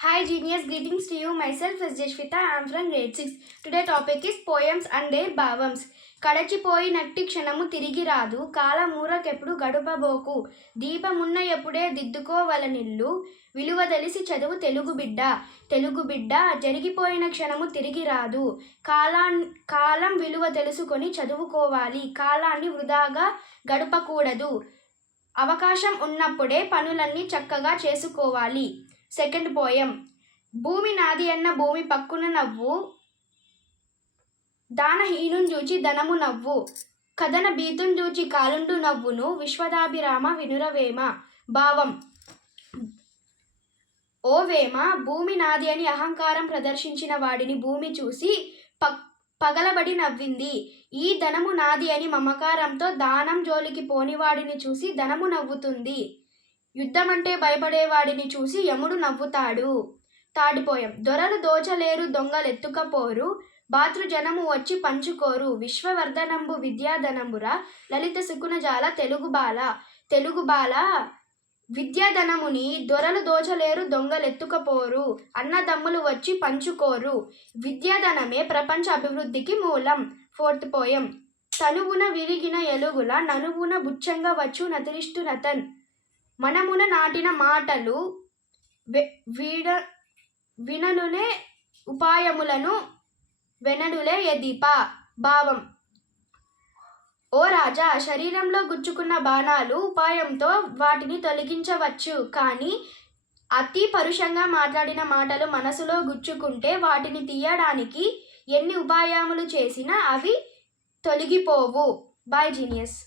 Hi genius, greetings to you. Myself is Jeshwita. I am from grade 6. Today topic is poems and their భావమ్స్. కడచిపోయినట్టి క్షణము తిరిగి రాదు, కాలమూరకెప్పుడు గడుపబోకు, దీపమున్న ఎప్పుడే దిద్దుకోవలనిల్లు, విలువ తెలిసి చదువు తెలుగు బిడ్డ. తెలుగు బిడ్డ జరిగిపోయిన క్షణము తిరిగి రాదు, కాలం విలువ తెలుసుకొని చదువుకోవాలి, కాలాన్ని వృధాగా గడపకూడదు, అవకాశం ఉన్నప్పుడే పనులన్నీ చక్కగా చేసుకోవాలి. Second poem. భూమి నాది అన్న భూమి పక్కున నవ్వు, దానహీనుం చూచి ధనము నవ్వు, కథన భీతుం చూచి కాలుండు నవ్వును, విశ్వదాభిరామ వినురవేమ. భావం. ఓ వేమ, భూమి నాది అని అహంకారం ప్రదర్శించిన వాడిని భూమి చూసి పగలబడి నవ్వింది. ఈ ధనము నాది అని మమకారంతో దానం జోలికి పోనివాడిని చూసి ధనము నవ్వుతుంది. యుద్ధమంటే భయపడేవాడిని చూసి యముడు నవ్వుతాడు. తాడిపోయం. దొరలు దోచలేరు దొంగలెత్తుకపోరు, భాతృజనము వచ్చి పంచుకోరు, విశ్వవర్ధనంబు విద్యాధనంబురా, లలిత సుకునజాల తెలుగుబాల. తెలుగుబాల విద్యాధనముని దొరలు దోచలేరు దొంగలెత్తుకపోరు, అన్నదమ్ములు వచ్చి పంచుకోరు, విద్యాధనమే ప్రపంచ అభివృద్ధికి మూలం. Fourth poem. తనువున విరిగిన ఎలుగుల ననువున బుచ్చంగా వచ్చు నతిరిష్టు నతన్, మనమున నాటిన మాటలు విననులే ఉపాయములను వెనడులే ఎదీప. భావం. ఓ రాజా, శరీరంలో గుచ్చుకున్న బాణాలు ఉపాయంతో వాటిని తొలగించవచ్చు, కానీ అతి పరుషంగా మాట్లాడిన మాటలు మనసులో గుచ్చుకుంటే వాటిని తీయడానికి ఎన్ని ఉపాయములు చేసినా అవి తొలగిపోవు. By genius.